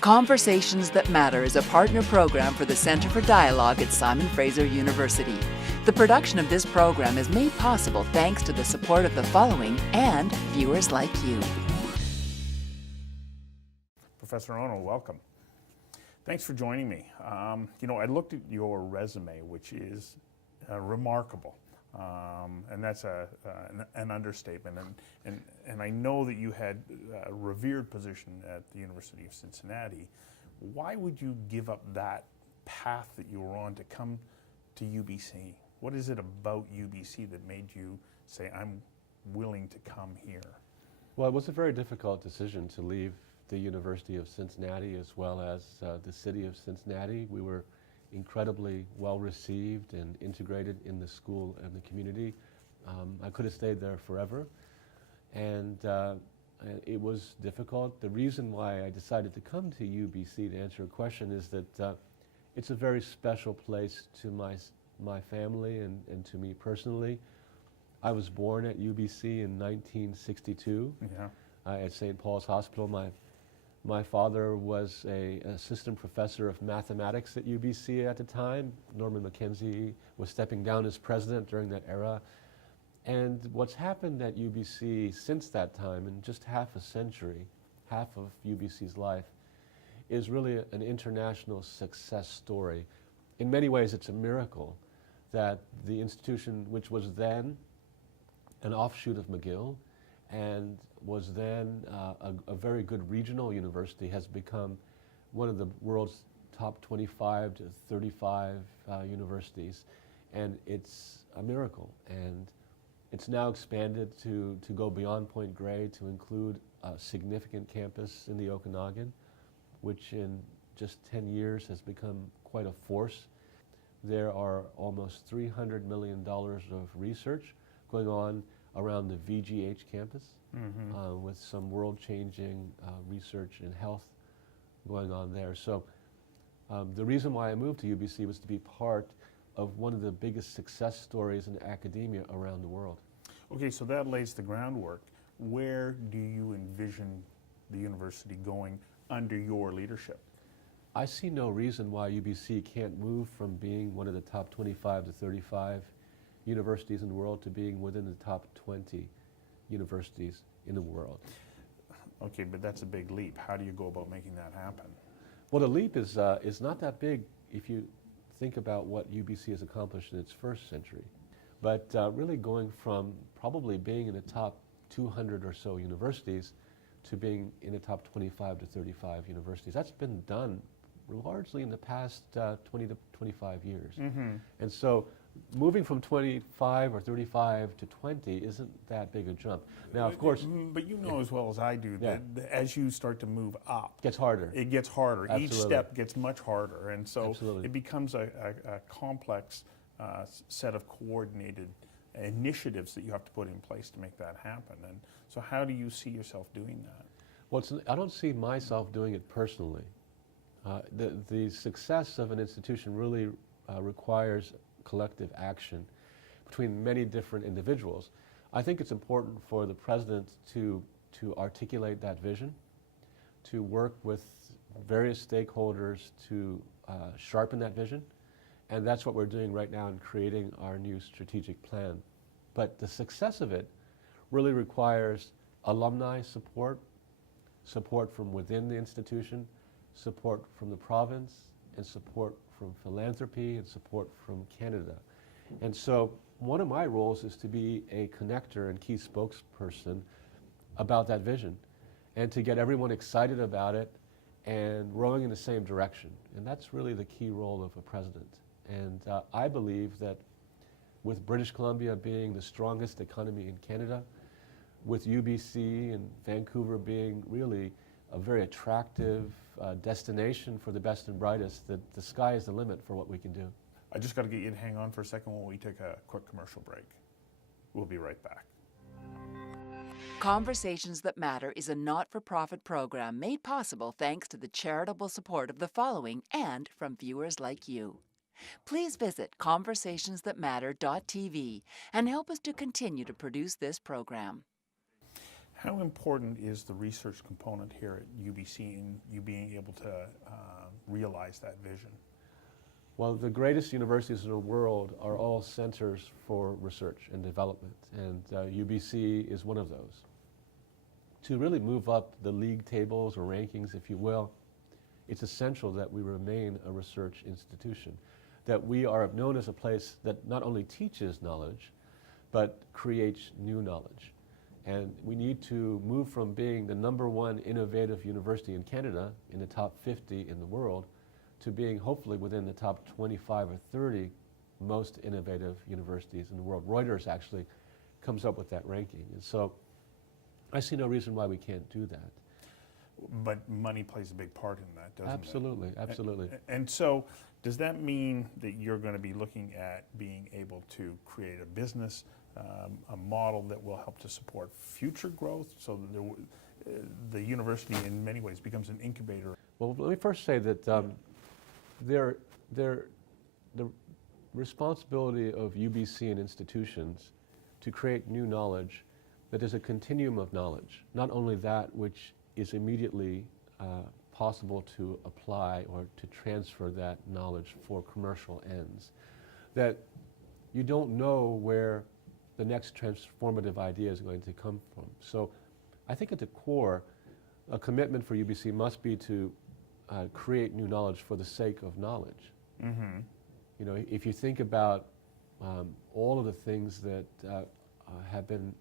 Conversations That Matter is a partner program for the Center for Dialogue at Simon Fraser University. The production of this program is made possible thanks to the support of the following and viewers like you. Professor Ono, welcome. Thanks for joining me. I looked at your resume, which is remarkable, and that's an understatement. And I know that you had a revered position at the University of Cincinnati. Why would you give up that path that you were on to come to UBC? What is it about UBC that made you say, I'm willing to come here? Well, it was a very difficult decision to leave the University of Cincinnati as well as the city of Cincinnati. We were incredibly well received and integrated in the school and the community. I could have stayed there forever, and it was difficult. The reason why I decided to come to UBC, to answer your question, is that it's a very special place to my family and to me personally. I was born at UBC in 1962 at St. Paul's Hospital. My father was an assistant professor of mathematics at UBC at the time. Norman Mackenzie was stepping down as president during that era. And what's happened at UBC since that time, in just half a century, half of UBC's life, is really an international success story. In many ways, it's a miracle that the institution, which was then an offshoot of McGill, and was then a very good regional university, has become one of the world's top 25 to 35 universities. And it's a miracle. And it's now expanded to go beyond Point Grey to include a significant campus in the Okanagan, which in just 10 years has become quite a force. There are almost $300 million of research going on around the VGH campus, with some world-changing research in health going on there. So the reason why I moved to UBC was to be part of one of the biggest success stories in academia around the world. Okay, so that lays the groundwork. Where do you envision the university going under your leadership? I see no reason why UBC can't move from being one of the top 25 to 35 universities in the world to being within the top 20 universities in the world. Okay, but that's a big leap. How do you go about making that happen? Well, the leap is not that big if you think about what UBC has accomplished in its first century. But really going from probably being in the top 200 or so universities to being in the top 25 to 35 universities, that's been done largely in the past 20 to 25 years. And so moving from 25 or 35 to 20 isn't that big a jump. Now, of course... But you know as well as I do that as you start to move up... It gets harder. It gets harder. Absolutely. Each step gets much harder. And so Absolutely. It becomes a complex set of coordinated initiatives that you have to put in place to make that happen. And so how do you see yourself doing that? Well, I don't see myself doing it personally. The success of an institution really requires collective action between many different individuals. I think it's important for the president to articulate that vision, to work with various stakeholders to sharpen that vision, and that's what we're doing right now in creating our new strategic plan. But the success of it really requires alumni support, support from within the institution, support from the province, and support from philanthropy, and support from Canada. And so one of my roles is to be a connector and key spokesperson about that vision, and to get everyone excited about it and rowing in the same direction. And that's really the key role of a president. And I believe that with British Columbia being the strongest economy in Canada, with UBC and Vancouver being really a very attractive destination for the best and brightest, that the sky is the limit for what we can do. I just got to get you to hang on for a second while we take a quick commercial break. We'll be right back. Conversations That Matter is a not-for-profit program made possible thanks to the charitable support of the following and from viewers like you. Please visit conversationsthatmatter.tv and help us to continue to produce this program. How important is the research component here at UBC in you being able to realize that vision? Well, the greatest universities in the world are all centers for research and development, and UBC is one of those. To really move up the league tables or rankings, if you will, it's essential that we remain a research institution, that we are known as a place that not only teaches knowledge, but creates new knowledge. And we need to move from being the #1 innovative university in Canada, in the top 50 in the world, to being hopefully within the top 25 or 30 most innovative universities in the world. Reuters actually comes up with that ranking. And so I see no reason why we can't do that. But money plays a big part in that, doesn't Absolutely, it? absolutely. And so does that mean that you're going to be looking at being able to create a business, a model that will help to support future growth so that the university in many ways becomes an incubator? Well, let me first say that the responsibility of UBC and institutions to create new knowledge, that is a continuum of knowledge, not only that which is immediately possible to apply or to transfer that knowledge for commercial ends, that you don't know where the next transformative idea is going to come from. So I think at the core, a commitment for UBC must be to create new knowledge for the sake of knowledge. Mm-hmm. You know, if you think about all of the things that have been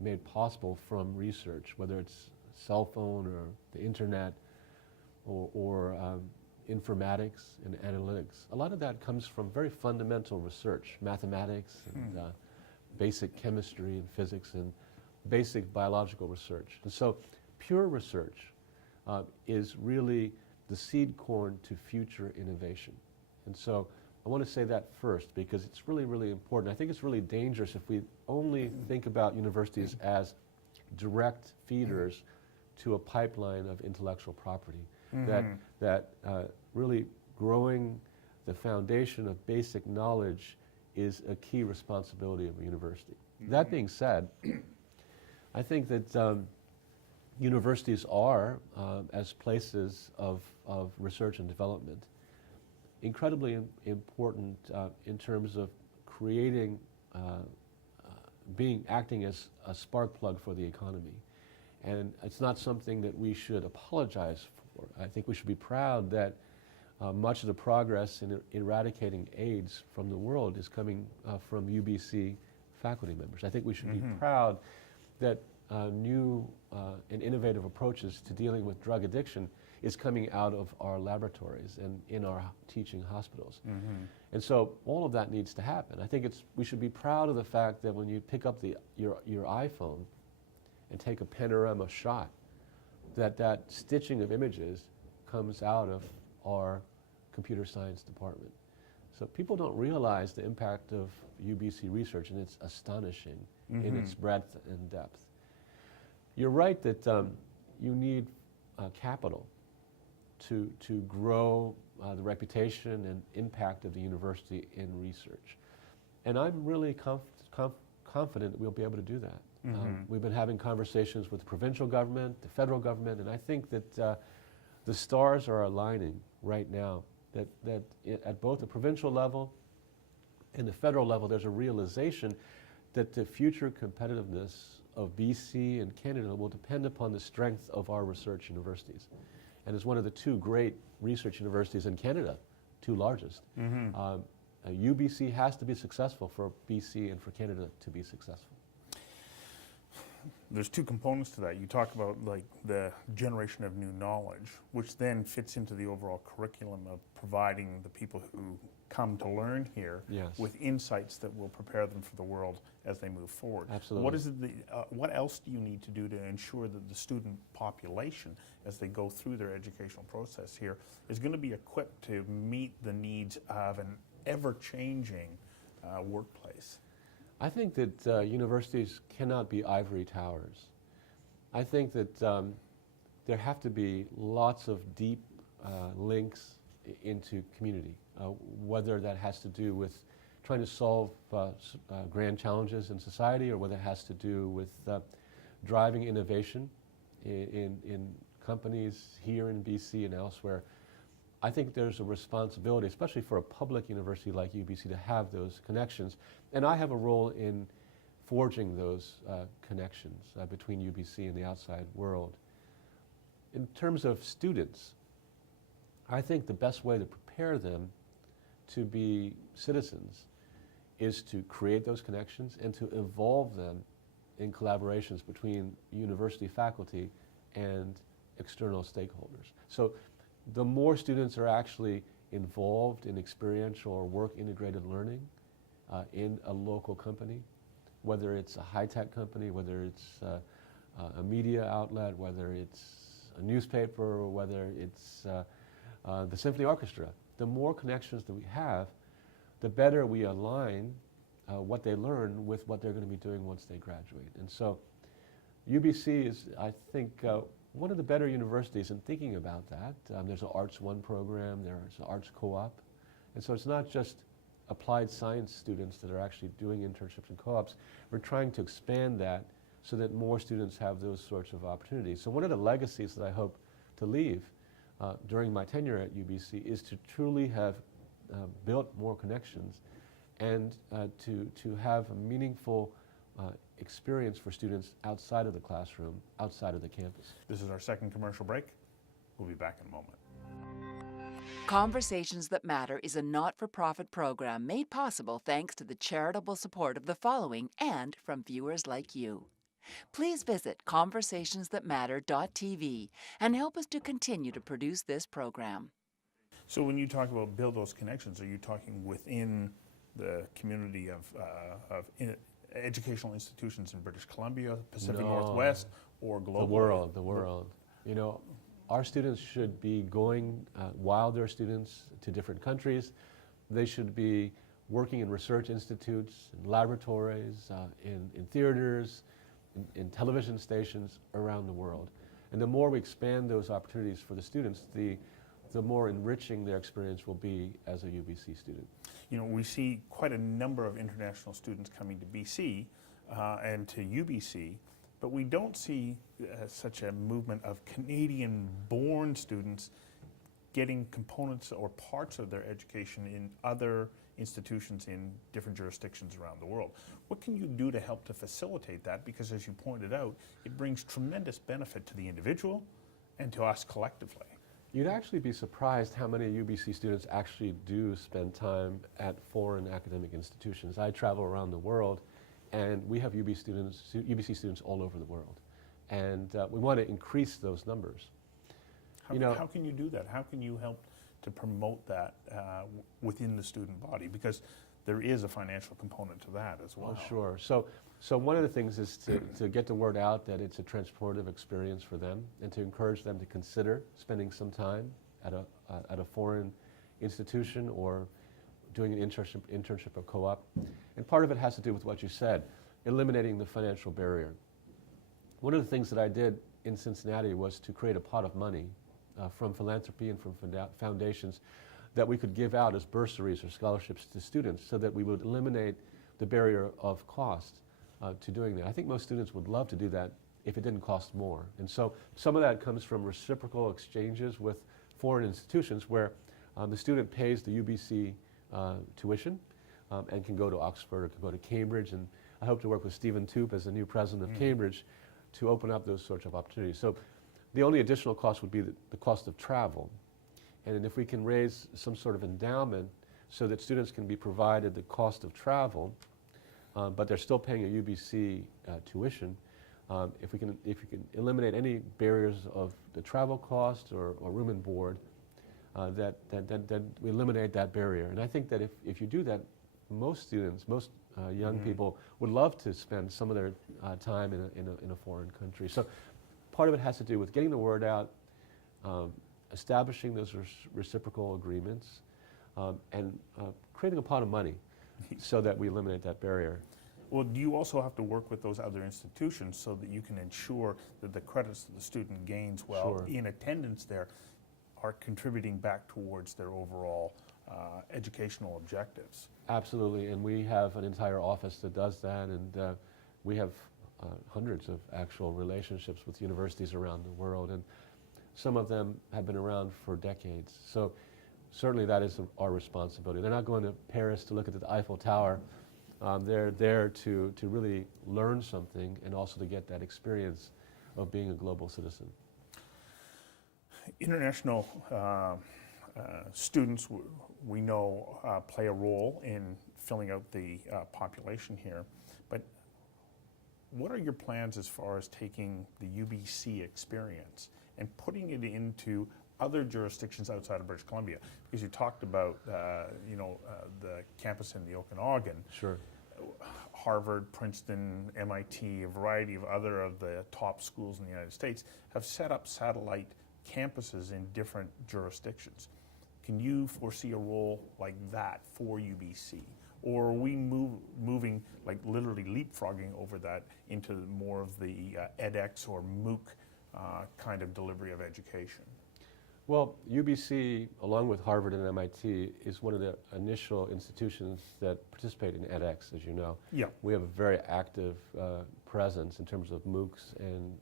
made possible from research, whether it's cell phone or the internet or informatics and analytics, a lot of that comes from very fundamental research, mathematics and basic chemistry and physics and basic biological research. And so pure research is really the seed corn to future innovation. And so I want to say that first because it's really, really important. I think it's really dangerous if we only think about universities as direct feeders to a pipeline of intellectual property, that really growing the foundation of basic knowledge is a key responsibility of a university. That being said, I think that universities are, as places of research and development, incredibly important in terms of creating, acting as a spark plug for the economy. And it's not something that we should apologize for. I think we should be proud that much of the progress in eradicating AIDS from the world is coming from UBC faculty members. I think we should be proud that new and innovative approaches to dealing with drug addiction is coming out of our laboratories and in our teaching hospitals. And so all of that needs to happen. I think we should be proud of the fact that when you pick up your iPhone and take a panorama shot, that stitching of images comes out of our computer science department. So people don't realize the impact of UBC research, and it's astonishing in its breadth and depth. You're right that you need capital to grow the reputation and impact of the university in research. And I'm really confident that we'll be able to do that. We've been having conversations with the provincial government, the federal government, and I think that the stars are aligning right now, that at both the provincial level and the federal level, there's a realization that the future competitiveness of BC and Canada will depend upon the strength of our research universities. And as one of the two great research universities in Canada, two largest, UBC has to be successful for BC and for Canada to be successful. There's two components to that. You talk about like the generation of new knowledge, which then fits into the overall curriculum of providing the people who come to learn here with insights that will prepare them for the world as they move forward. Absolutely. What is it? What else do you need to do to ensure that the student population, as they go through their educational process here, is going to be equipped to meet the needs of an ever-changing workplace? I think that universities cannot be ivory towers. I think that there have to be lots of deep links into community, whether that has to do with trying to solve grand challenges in society or whether it has to do with driving innovation in companies here in BC and elsewhere. I think there's a responsibility, especially for a public university like UBC, to have those connections. And I have a role in forging those connections between UBC and the outside world. In terms of students, I think the best way to prepare them to be citizens is to create those connections and to evolve them in collaborations between university faculty and external stakeholders. So the more students are actually involved in experiential or work-integrated learning in a local company, whether it's a high-tech company, whether it's a media outlet, whether it's a newspaper, or whether it's the symphony orchestra, the more connections that we have, the better we align what they learn with what they're going to be doing once they graduate. And so UBC is, I think, one of the better universities in thinking about that. There's an Arts One program, there's an Arts Co-op, and so it's not just applied science students that are actually doing internships and co-ops. We're trying to expand that so that more students have those sorts of opportunities. So one of the legacies that I hope to leave during my tenure at UBC is to truly have built more connections and to have a meaningful experience for students outside of the classroom, outside of the campus. This is our second commercial break. We'll be back in a moment. Conversations That Matter is a not-for-profit program made possible thanks to the charitable support of the following and from viewers like you. Please visit conversationsthatmatter.tv and help us to continue to produce this program. So when you talk about build those connections, are you talking within the community of educational institutions in British Columbia, Pacific Northwest, or globally? The world. You know, our students should be going, while they're students, to different countries. They should be working in research institutes, in laboratories, in theaters, in television stations around the world. And the more we expand those opportunities for the students, the more enriching their experience will be as a UBC student. You know, we see quite a number of international students coming to BC and to UBC, but we don't see such a movement of Canadian-born students getting components or parts of their education in other institutions in different jurisdictions around the world. What can you do to help to facilitate that? Because as you pointed out, it brings tremendous benefit to the individual and to us collectively. You'd actually be surprised how many UBC students actually do spend time at foreign academic institutions. I travel around the world, and we have UBC students all over the world. And we want to increase those numbers. How can you do that? How can you help to promote that within the student body? Because there is a financial component to that as well. Oh, sure. So one of the things is to get the word out that it's a transformative experience for them, and to encourage them to consider spending some time at a foreign institution or doing an internship or co-op. And part of it has to do with what you said, eliminating the financial barrier. One of the things that I did in Cincinnati was to create a pot of money from philanthropy and from foundations that we could give out as bursaries or scholarships to students, so that we would eliminate the barrier of cost to doing that. I think most students would love to do that if it didn't cost more. And so some of that comes from reciprocal exchanges with foreign institutions where the student pays the UBC tuition and can go to Oxford or can go to Cambridge. And I hope to work with Stephen Toop as the new president of Cambridge to open up those sorts of opportunities. So the only additional cost would be the cost of travel. And if we can raise some sort of endowment so that students can be provided the cost of travel, but they're still paying a UBC tuition, if we can eliminate any barriers of the travel cost or room and board, that we eliminate that barrier. And I think that if you do that, most students, most young people would love to spend some of their time in a foreign country. So part of it has to do with getting the word out, establishing those reciprocal agreements, and creating a pot of money so that we eliminate that barrier. Well, do you also have to work with those other institutions so that you can ensure that the credits that the student gains while in attendance there are contributing back towards their overall educational objectives? Absolutely, and we have an entire office that does that, and we have hundreds of actual relationships with universities around the world, and some of them have been around for decades. So certainly that is our responsibility. They're not going to Paris to look at the Eiffel Tower. They're there to really learn something and also to get that experience of being a global citizen. International students, we know, play a role in filling out the population here. But what are your plans as far as taking the UBC experience and putting it into other jurisdictions outside of British Columbia? Because you talked about, the campus in the Okanagan. Sure. Harvard, Princeton, MIT, a variety of other of the top schools in the United States have set up satellite campuses in different jurisdictions. Can you foresee a role like that for UBC? Or are we moving, like literally leapfrogging over that into more of the edX or MOOC kind of delivery of education? Well, UBC, along with Harvard and MIT, is one of the initial institutions that participate in edX, as you know. Yeah. We have a very active presence in terms of MOOCs and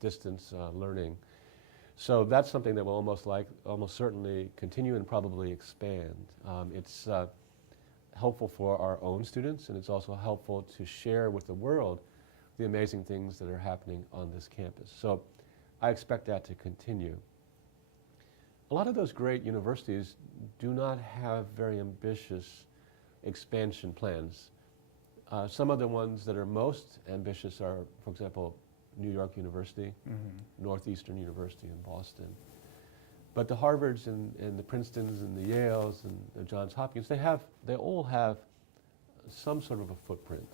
distance learning. So that's something that will almost certainly continue and probably expand. It's helpful for our own students, and it's also helpful to share with the world the amazing things that are happening on this campus. So I expect that to continue. A lot of those great universities do not have very ambitious expansion plans. Some of the ones that are most ambitious are, for example, New York University, Northeastern University in Boston. But the Harvards and the Princetons and the Yales and the Johns Hopkins, they all have some sort of a footprint.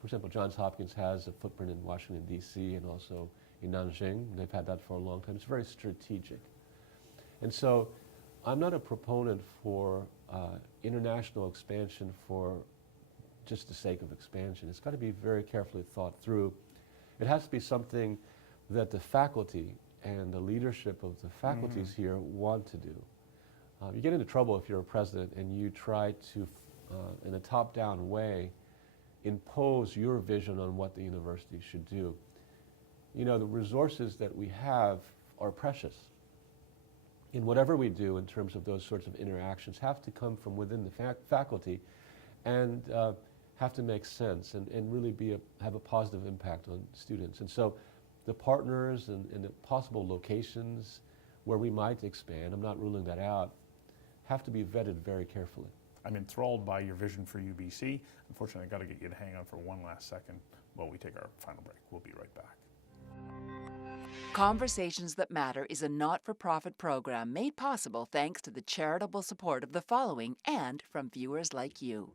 For example, Johns Hopkins has a footprint in Washington, D.C. and also in Nanjing. They've had that for a long time. It's very strategic. And so I'm not a proponent for international expansion for just the sake of expansion. It's got to be very carefully thought through. It has to be something that the faculty and the leadership of the faculties here want to do. You get into trouble if you're a president and you try to, in a top-down way, impose your vision on what the university should do. You know, the resources that we have are precious. In whatever we do in terms of those sorts of interactions have to come from within the faculty and have to make sense and really have a positive impact on students. And so the partners and the possible locations where we might expand, I'm not ruling that out, have to be vetted very carefully. I'm enthralled by your vision for UBC. Unfortunately, I've got to get you to hang on for one last second while we take our final break. We'll be right back. Conversations That Matter is a not-for-profit program made possible thanks to the charitable support of the following and from viewers like you.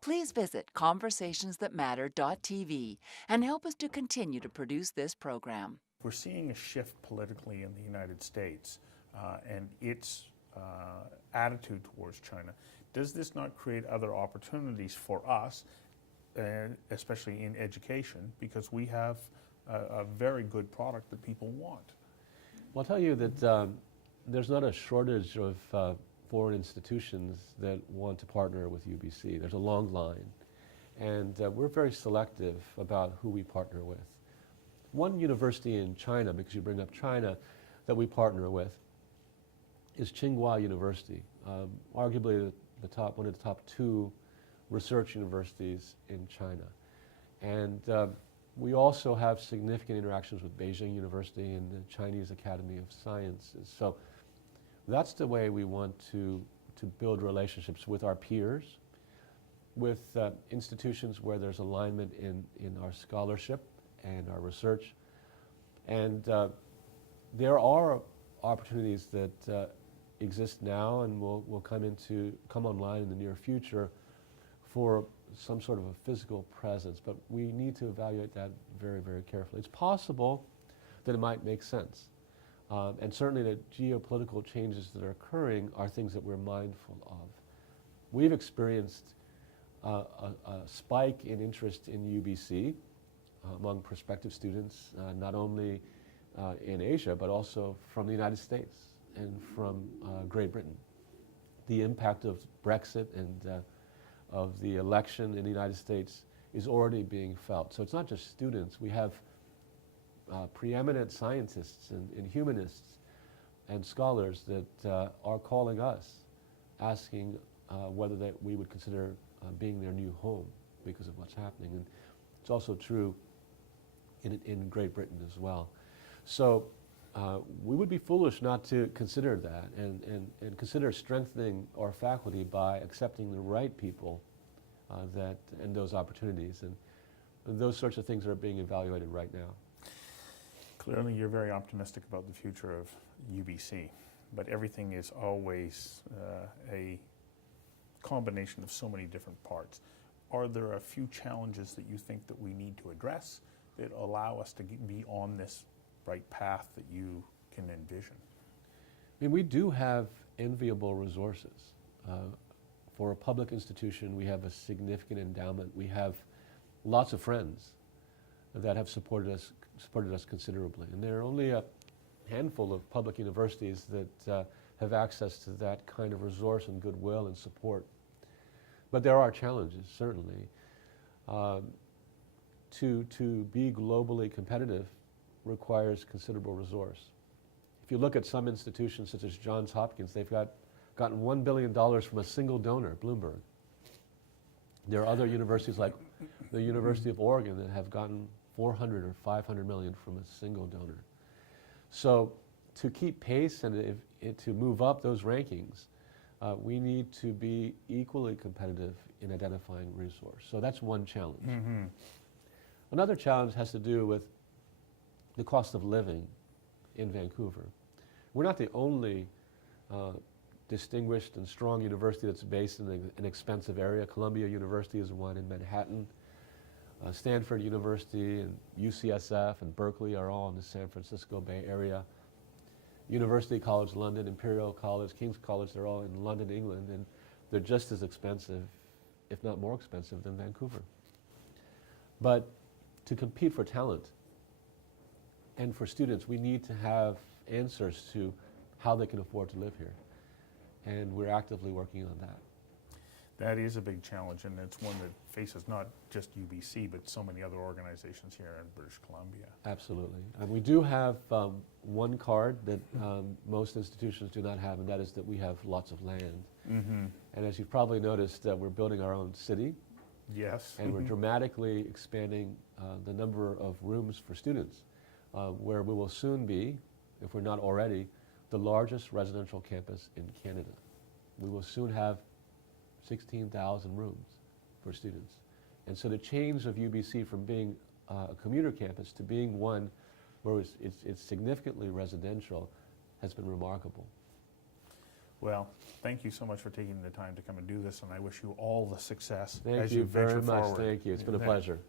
Please visit conversationsthatmatter.tv and help us to continue to produce this program. We're seeing a shift politically in the United States and its attitude towards China. Does this not create other opportunities for us, especially in education, because we have a very good product that people want? Well, I'll tell you that there's not a shortage of foreign institutions that want to partner with UBC. There's a long line, and we're very selective about who we partner with. One university in China, because you bring up China, that we partner with is Tsinghua University, arguably one of the top 2 research universities in China. And we also have significant interactions with Beijing University and the Chinese Academy of Sciences. So that's the way we want to build relationships with our peers, with institutions where there's alignment in our scholarship and our research. And there are opportunities that exist now and will come online in the near future for some sort of a physical presence, but we need to evaluate that very, very carefully. It's possible that it might make sense. And certainly the geopolitical changes that are occurring are things that we're mindful of. We've experienced a spike in interest in UBC among prospective students, not only in Asia, but also from the United States and from Great Britain. The impact of Brexit and of the election in the United States is already being felt. So it's not just students. We have preeminent scientists and humanists and scholars that are calling us, asking whether we would consider being their new home because of what's happening. And it's also true in Great Britain as well. So we would be foolish not to consider that and consider strengthening our faculty by accepting the right people and those opportunities. And those sorts of things are being evaluated right now. Clearly, you're very optimistic about the future of UBC, but everything is always a combination of so many different parts. Are there a few challenges that you think that we need to address that allow us to be on this right path that you can envision? I mean, we do have enviable resources. For a public institution, we have a significant endowment. We have lots of friends that have supported us considerably. And there are only a handful of public universities that have access to that kind of resource and goodwill and support. But there are challenges, certainly. To be globally competitive requires considerable resource. If you look at some institutions such as Johns Hopkins, they've gotten $1 billion from a single donor, Bloomberg. There are other universities like the University of Oregon that have gotten 400 or 500 million from a single donor. So to keep pace and to move up those rankings, we need to be equally competitive in identifying resource. So that's one challenge. Mm-hmm. Another challenge has to do with the cost of living in Vancouver. We're not the only distinguished and strong university that's based in an expensive area. Columbia University is one in Manhattan. Stanford University and UCSF and Berkeley are all in the San Francisco Bay Area. University College London, Imperial College, King's College, they're all in London, England, and they're just as expensive, if not more expensive, than Vancouver. But to compete for talent and for students, we need to have answers to how they can afford to live here. And we're actively working on that. That is a big challenge, and it's one that faces not just UBC, but so many other organizations here in British Columbia. Absolutely. And we do have one card that most institutions do not have, and that is that we have lots of land. Mm-hmm. And as you've probably noticed, we're building our own city. Yes. And we're dramatically expanding the number of rooms for students, where we will soon be, if we're not already, the largest residential campus in Canada. We will soon have 16,000 rooms for students. And so the change of UBC from being a commuter campus to being one where it's significantly residential has been remarkable. Well, thank you so much for taking the time to come and do this, and I wish you all the success Thank as you you very venture much. forward. Thank you. It's been a pleasure.